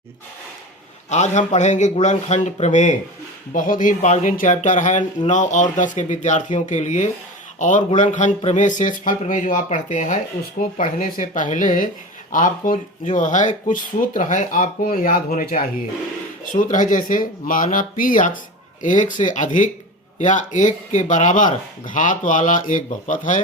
आज हम पढ़ेंगे गुणनखंड प्रमेय। बहुत ही इम्पॉर्टेंट चैप्टर है 9 और 10 के विद्यार्थियों के लिए। और गुणनखंड प्रमेय शेषफल प्रमेय जो आप पढ़ते हैं उसको पढ़ने से पहले आपको जो है कुछ सूत्र हैं आपको याद होने चाहिए। सूत्र है जैसे माना पी एक्स एक से अधिक या एक के बराबर घात वाला एक बहुपद है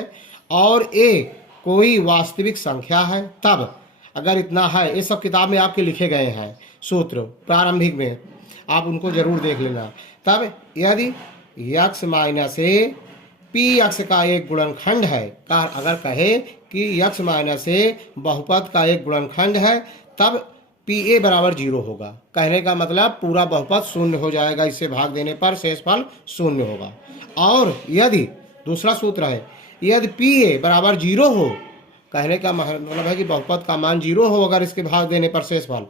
और ए कोई वास्तविक संख्या है, तब अगर इतना है, ये सब किताब में आपके लिखे गए हैं सूत्र प्रारंभिक में, आप उनको जरूर देख लेना। तब यदि x minus A P x का एक गुणनखंड है, अगर कहे कि यक्स माइनस ए बहुपद का एक गुणनखंड है, तब पी ए बराबर 0 होगा। कहने का मतलब पूरा बहुपद शून्य हो जाएगा, इससे भाग देने पर शेषफल शून्य होगा। और यदि दूसरा सूत्र है, यदि पी ए बराबर 0 हो, कहने का मतलब है कि बहुपद का मान 0 हो अगर इसके भाग देने पर शेषफल,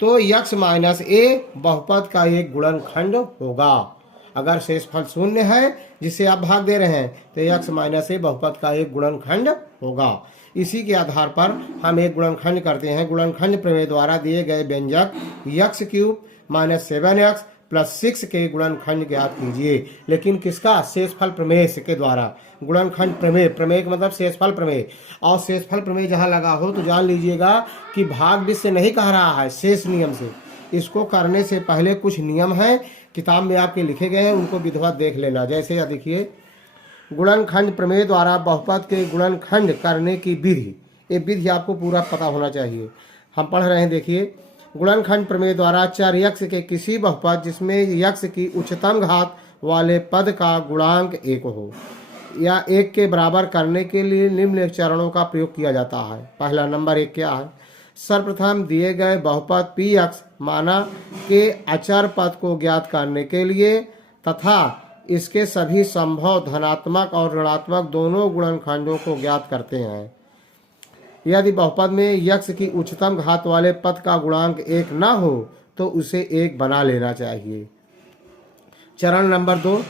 तो यक्स माइनस ए बहुपद का एक गुणनखंड होगा। अगर शेषफल शून्य है जिसे आप भाग दे रहे हैं तो यक्स माइनस ए बहुपद का एक गुणनखंड होगा। इसी के आधार पर हम एक गुणनखंड करते हैं। गुणनखंड प्रमेय द्वारा दिए गए व्यंजक x cube minus 7x plus 6 के गुणनखंड ज्ञात कीजिए। लेकिन किसका? शेषफल प्रमेय के द्वारा। गुणनखंड प्रमेय, प्रमेय का मतलब शेषफल प्रमेय, और शेषफल प्रमेय जहाँ लगा हो तो जान लीजिएगा कि भाग विधि से नहीं कह रहा है, शेष नियम से। इसको करने से पहले कुछ नियम हैं, किताब में आपके लिखे गए हैं, उनको विधिवत देख लेना। जैसे देखिए, गुणनखंड प्रमेय द्वारा बहुपद के गुणनखंड करने की विधि, ये विधि आपको पूरा पता होना चाहिए। हम पढ़ रहे हैं, देखिए, गुणनखंड प्रमेय द्वारा चर यक्स के किसी बहुपद जिसमें यक्स की उच्चतम घात वाले पद का गुणांक 1 हो या 1 के बराबर करने के लिए निम्न चरणों का प्रयोग किया जाता है। पहला नंबर 1 क्या है? सर्वप्रथम दिए गए बहुपद पी एक्स माना के अचर पद को ज्ञात करने के लिए तथा इसके सभी संभव धनात्मक और ऋणात्मक दोनों गुणनखंडों को ज्ञात करते हैं। यदि बहुपद में यक्स की उच्चतम घात वाले पद का गुणांक 1 न हो तो उसे 1 बना लेना चाहिए। चरण नंबर 2,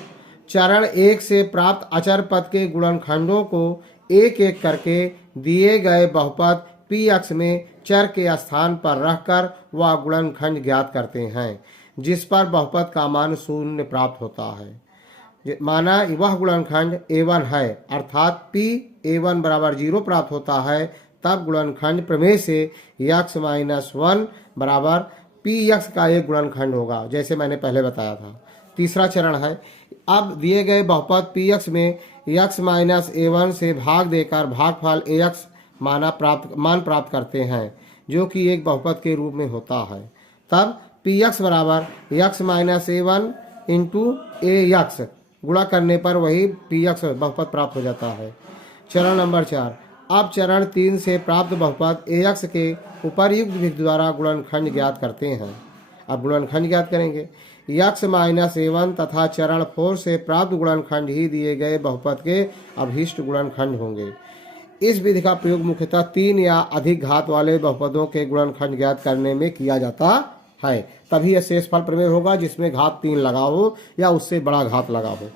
चरण 1 से प्राप्त अचर पद के गुणनखंडों को एक एक करके दिए गए बहुपद पी एक्स में चर के स्थान पर रखकर वह गुणनखंड ज्ञात करते हैं जिस पर बहुपद का मान 0 प्राप्त होता है। माना वह गुणनखंड a1 है, अर्थात p a1 बराबर 0 प्राप्त होता है, तब गुणनखंड प्रमेय से यक्स माइनस 1 बराबर पी यक्स का एक गुणनखंड होगा, जैसे मैंने पहले बताया था। तीसरा चरण है, अब दिए गए बहुपद पी एक्स में यक्स माइनस a1 से भाग देकर भागफल ax मान प्राप्त करते हैं जो कि एक बहुपद के रूप में होता है। तब पी एक्स बराबर x minus a1 into ax गुणा करने पर वही पी एक्स बहुपद प्राप्त हो जाता है। चरण नंबर 4, अब चरण 3 से प्राप्त बहुपद ax के उपर्युक्त विधि द्वारा गुणनखंड ज्ञात करते हैं। अब गुणनखंड ज्ञात करेंगे। यक्स माइनस a1 तथा चरण 4 से प्राप्त गुणनखंड ही दिए गए बहुपद के अभीष्ट गुणनखंड होंगे। इस विधि का प्रयोग मुख्यतः 3 या अधिक घात वाले बहुपदों के गुणनखंड ज्ञात करने में किया जाता है। तभी यह शेषफल प्रमेय होगा जिसमें घात 3 लगा हो या उससे बड़ा घात लगा हो।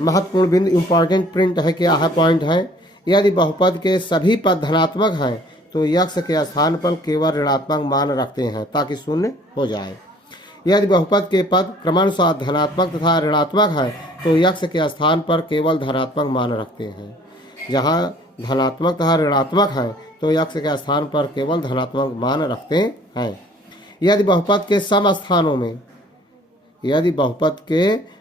महत्वपूर्ण बिंदु, इंपॉर्टेंट प्रिंट है, क्या है पॉइंट है, यदि बहुपद के सभी पद धनात्मक हैं तो यक्स के स्थान पर केवल ऋणात्मक मान रखते हैं ताकि 0 हो जाए। यदि बहुपद के पद क्रमानुसार धनात्मक तथा ऋणात्मक है तो यक्स के स्थान पर केवल धनात्मक मान रखते हैं। जहाँ धनात्मक तथा ऋणात्मक है तो यक्स के स्थान पर केवल धनात्मक मान रखते हैं। यदि बहुपद के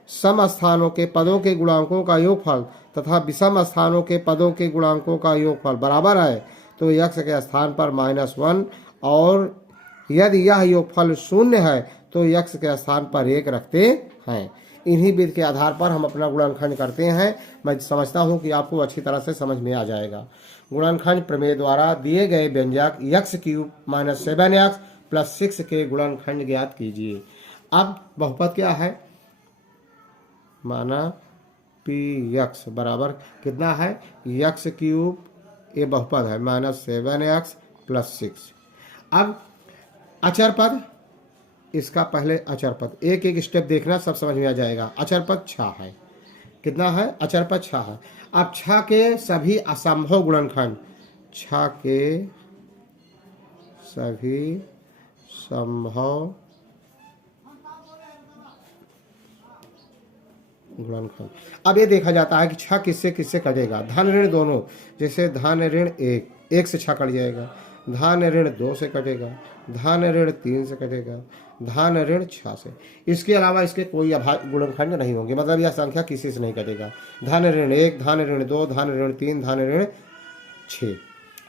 सम स्थानों के पदों के गुणांकों का योगफल तथा विषम स्थानों के पदों के गुणांकों का योगफल बराबर है तो यक्स के स्थान पर -1, और यदि यह योगफल 0 है तो यक्स के स्थान पर 1 रखते हैं। इन्हीं विधि के आधार पर हम अपना गुणनखंड करते हैं। मैं समझता हूं कि आपको अच्छी तरह से समझ में आ जाएगा। गुणनखंड प्रमेय द्वारा दिए गए व्यंजक x cube minus 7x plus 6 के गुणनखंड ज्ञात कीजिए। अब बहुपद क्या है? माना पी यक्स बराबर कितना है? यक्स क्यूब, ये बहुपद है, माइनस 7x प्लस 6। अब अचर पद, इसका पहले अचर पद एक एक स्टेप देखना, सब समझ में आ जाएगा। अचर पद 6 है, कितना है? अचर पद 6 है। अब 6 के सभी असंभव गुणनखंड, 6 के सभी संभव गुणनखंड। अब ये देखा जाता है कि 6 किससे किससे कटेगा। धन ऋण दोनों, जैसे धन ऋण 1 से 6 कट जाएगा, धन ऋण 2 से कटेगा, धन ऋण 3 से कटेगा, धन ऋण 6 से। इसके अलावा इसके कोई गुणनखंड नहीं होंगे, मतलब यह संख्या किसी से नहीं कटेगा। धन ऋण 1, धन ऋण 2, धन ऋण 3, धन ऋण 6।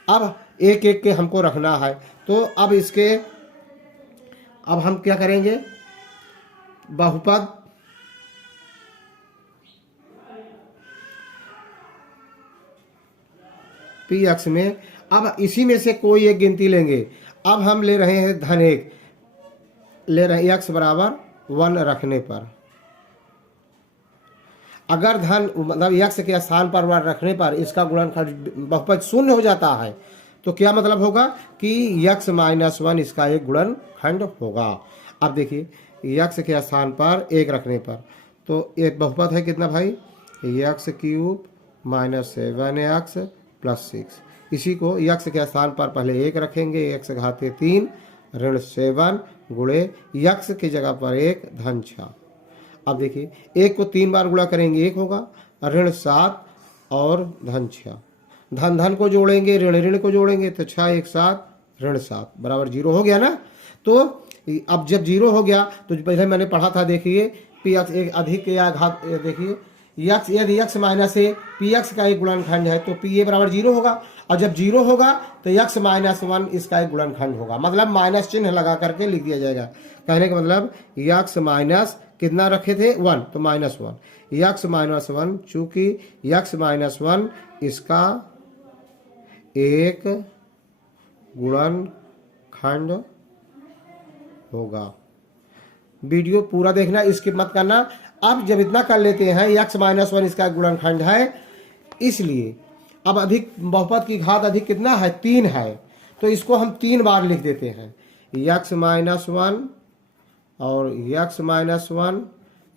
अब एक एक के हमको रखना है, तो अब हम क्या करेंगे, बहुपद पी एक्स में, अब इसी में से कोई एक गिनती लेंगे। अब हम ले रहे हैं धन 1, ले रहे हैं एक्स बराबर 1 रखने पर। अगर धन मतलब एक्स के स्थान पर 1 रखने पर इसका गुणनखंड बहुपद 0 हो जाता है, तो क्या मतलब होगा कि x - 1 इसका एक गुणनखंड होगा। अब देखिए x के स्थान पर 1 रखने पर, तो एक बहुपद है कितना भाई, x³ - 7x + 6। इसी को x के स्थान पर पहले 1 रखेंगे, x घाते 3 ऋण 7 गुणे x की जगह पर 1 धन 6। अब देखिए 1 को 3 बार गुणा करेंगे 1 होगा, ऋण 7 और धन 6। धन धन को जोड़ेंगे, ऋण ऋण को जोड़ेंगे, तो 6 1 7 ऋण 7 बराबर 0 हो गया ना। तो अब जब 0 हो गया तो पहले मैंने पढ़ा था, देखिए पी एक्स एक अधिक या घात, देखिए यक्स यदि x minus A P x का एक गुणनखंड है तो पी ए बराबर 0 होगा, और जब 0 होगा तो x - 1 इसका एक गुणनखंड होगा, मतलब माइनस चिन्ह लगा करके लिख दिया जाएगा। कहने का मतलब x माइनस कितना रखे थे 1, तो -1, x - 1, चूंकि x - 1 इसका एक गुणनखंड होगा। वीडियो पूरा देखना, स्किप मत करना। अब जब इतना कर लेते हैं x - 1 इसका गुणनखंड है, इसलिए अब अधिक बहुपद की घात अधिक कितना है 3 है, तो इसको हम 3 बार लिख देते हैं, x - 1 और x - 1,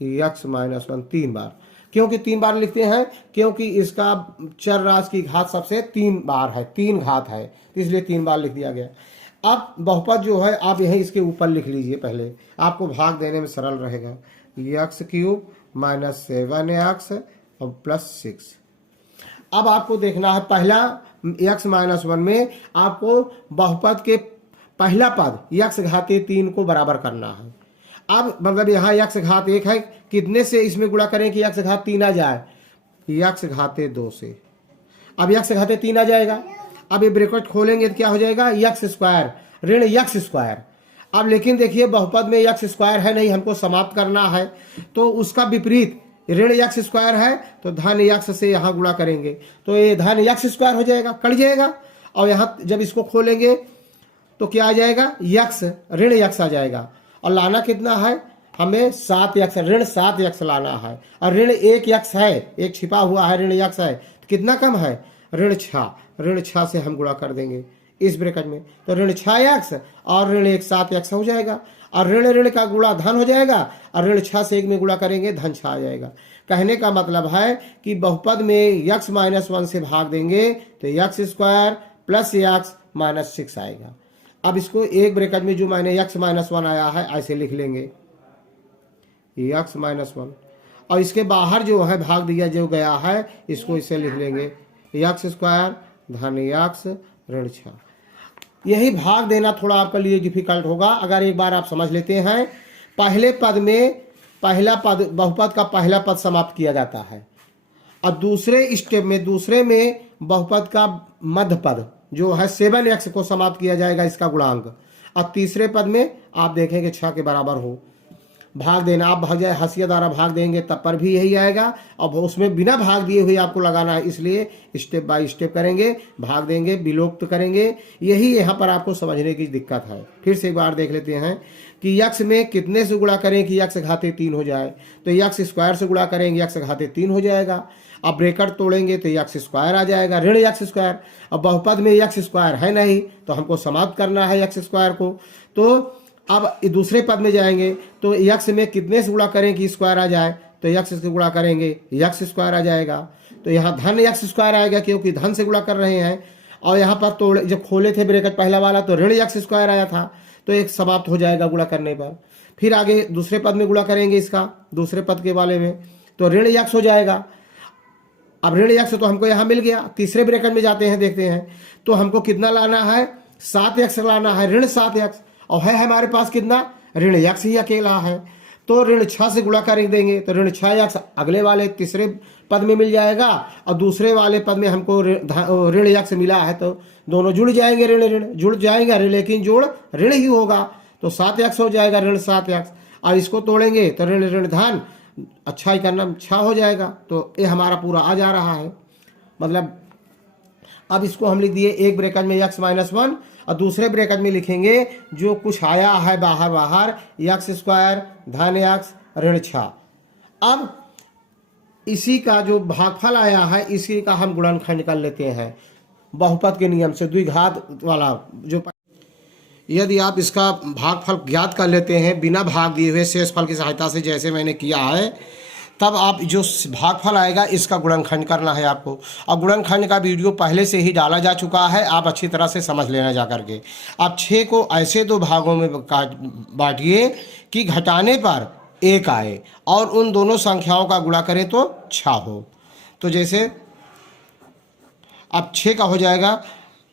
x - 1 3 बार। क्योंकि 3 बार लिखते हैं, क्योंकि इसका चर राशि की घात सबसे 3 बार है, 3 घात है, तो इसलिए 3 बार लिख दिया गया। अब बहुपद जो है आप यहीं इसके ऊपर लिख लीजिए, पहले आपको भाग देने में सरल रहेगा, x³ - 7x और +6। अब आपको देखना है पहला x - 1 में आपको बहुपद के पहला पद x घाते 3 को बराबर करना है। अब मतलब यहाँ x घात 1 है, कितने से इसमें गुणा करें कि x घात 3 आ जाए, x घाते 2 से। अब x घाते 3 आ जाएगा, अब ये ब्रैकेट खोलेंगे तो क्या हो जाएगा, x² ऋण x²। अब लेकिन देखिए बहुपद में x² है नहीं, हमको समाप्त करना है, तो उसका विपरीत ऋण x² है, तो धन x से यहाँ गुणा करेंगे, तो ये धन x² हो जाएगा, कट जाएगा। और यहाँ जब इसको खोलेंगे तो क्या आ जाएगा, x ऋण x आ जाएगा, और लाना कितना है हमें 7x, ऋण 7x लाना है, और ऋण 1x है, एक छिपा हुआ है ऋण x है, तो कितना कम है ऋण 6 से हम गुणा कर देंगे इस ब्रैकेट में, तो ऋण 6x और ऋण 1 7x हो जाएगा, और ऋण ऋण का गुणा धन हो जाएगा, और ऋण 6 से 1 में गुणा करेंगे धन 6 आ जाएगा। कहने का मतलब है कि बहुपद में x - 1 से भाग देंगे तो x² + x - 6 आएगा। अब इसको एक ब्रैकेट में जो मैंने x - 1 आया है ऐसे लिख लेंगे, x - 1, और इसके बाहर जो है भाग दिया जो गया है इसको इसे लिख लेंगे, x² धन x ऋण 6। यही भाग देना थोड़ा आपके लिए डिफिकल्ट होगा, अगर एक बार आप समझ लेते हैं। पहले पद में पहला पद बहुपद का पहला पद समाप्त किया जाता है, और दूसरे स्टेप में दूसरे में बहुपद का मध्य पद जो है 7x को समाप्त किया जाएगा इसका गुणांक, और तीसरे पद में आप देखेंगे 6 के बराबर हो। भाग देना आप भाग जाए हंसिया द्वारा भाग देंगे तब पर भी यही आएगा, अब उसमें बिना भाग दिए हुए आपको लगाना है, इसलिए स्टेप बाय स्टेप करेंगे, भाग देंगे, विलोप्त करेंगे, यही यहाँ पर आपको समझने की दिक्कत है। फिर से एक बार देख लेते हैं कि x में कितने से गुणा करें कि x घाते 3 हो जाए, तो x² से गुणा करेंगे x घाते 3 हो जाएगा। अब ब्रैकेट तोड़ेंगे तो x² आ जाएगा ऋण x²। अब बहुपद में x² है नहीं तो हमको समाप्त करना है x² को, तो अब दूसरे पद में जाएंगे तो x में कितने से गुणा करें कि स्क्वायर आ जाए, तो x से गुणा करेंगे x² आ जाएगा, तो यहाँ धन x² आएगा क्योंकि धन से गुणा कर रहे हैं। और यहाँ पर तो जब खोले थे ब्रैकेट पहला वाला तो ऋण x² आया था, तो एक समाप्त हो जाएगा गुणा करने पर। फिर आगे दूसरे पद में गुणा करेंगे इसका, दूसरे पद के वाले में, तो ऋण यक्स हो जाएगा। अब ऋण यक्स तो हमको यहाँ मिल गया। तीसरे ब्रैकेट में जाते हैं, देखते हैं, तो हमको कितना लाना है, 7x लाना है, ऋण 7x, और है हमारे पास कितना, ऋण यक्स ही अकेला है। तो ऋण 6 से गुणा कर देंगे तो ऋण 6x अगले वाले तीसरे पद में मिल जाएगा, और दूसरे वाले पद में हमको ऋण यक्स मिला है, तो दोनों जुड़ जाएंगे, ऋण ऋण जुड़ जाएगा, लेकिन जोड़ ऋण ही होगा, तो 7x हो जाएगा, ऋण 7x। और इसको तोड़ेंगे तो ऋण ऋण धन, अच्छा ही करना 6 हो जाएगा। तो ये हमारा पूरा आ जा रहा है। मतलब अब इसको हम लिख दिए एक ब्रैकेट में x-1, और दूसरे ब्रैकेट में लिखेंगे जो कुछ आया है बाहर बाहर, x² धन x ऋण 6। अब इसी का जो भागफल आया है, इसी का हम गुणनखंड कर लेते हैं बहुपद के नियम से, द्विघात वाला जो। यदि आप इसका भागफल ज्ञात कर लेते हैं बिना भाग दिए हुए शेषफल की सहायता से, जैसे मैंने किया है, तब आप जो भागफल आएगा इसका गुणनखंड करना है आपको। और गुणनखंड का वीडियो पहले से ही डाला जा चुका है, आप अच्छी तरह से समझ लेना जा करके। आप 6 को ऐसे 2 भागों में बांटिए कि घटाने पर 1 आए और उन दोनों संख्याओं का गुणा करें तो 6 हो। तो जैसे अब 6 का हो जाएगा,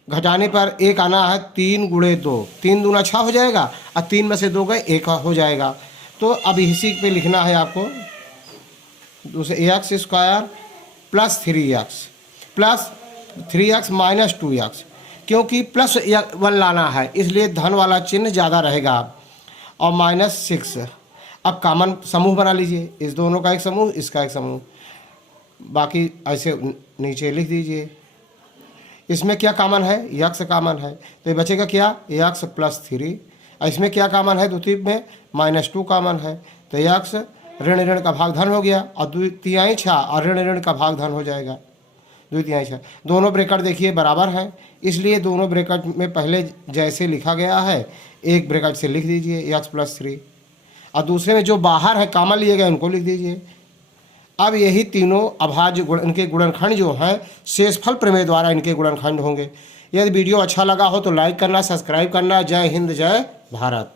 घटाने पर 1 आना है, 3 गुणे 2, 3 दूना 6 हो जाएगा, और 3 में से 2 गए 1 हो जाएगा। तो अब इसी पे लिखना है आपको, दूसरे x² plus 3x plus 3x minus 2x, क्योंकि प्लस 1 लाना है इसलिए धन वाला चिन्ह ज़्यादा रहेगा, और -6। अब कॉमन समूह बना लीजिए, इस दोनों का एक समूह, इसका एक समूह, बाकी ऐसे नीचे लिख दीजिए। इसमें क्या कॉमन है, x कॉमन है, तो ये बचेगा क्या, x प्लस 3। इसमें क्या कॉमन है, द्वितीय में -2 कॉमन है, तो x ऋण ऋण का भाग धन हो गया, और द्वितीयाई 6 और ऋण ऋण का भाग धन हो जाएगा, द्वितीयाई 6। दोनों ब्रैकेट देखिए बराबर हैं, इसलिए दोनों ब्रैकेट में पहले जैसे लिखा गया है एक ब्रैकेट से लिख दीजिए x प्लस 3, और दूसरे में जो बाहर है कॉमन लिए गए उनको लिख दीजिए। अब यही तीनों अभाज्य इनके गुणनखंड जो हैं शेषफल प्रमेय द्वारा इनके गुणनखंड होंगे। यदि वीडियो अच्छा लगा हो तो लाइक करना, सब्सक्राइब करना। जय हिंद, जय भारत।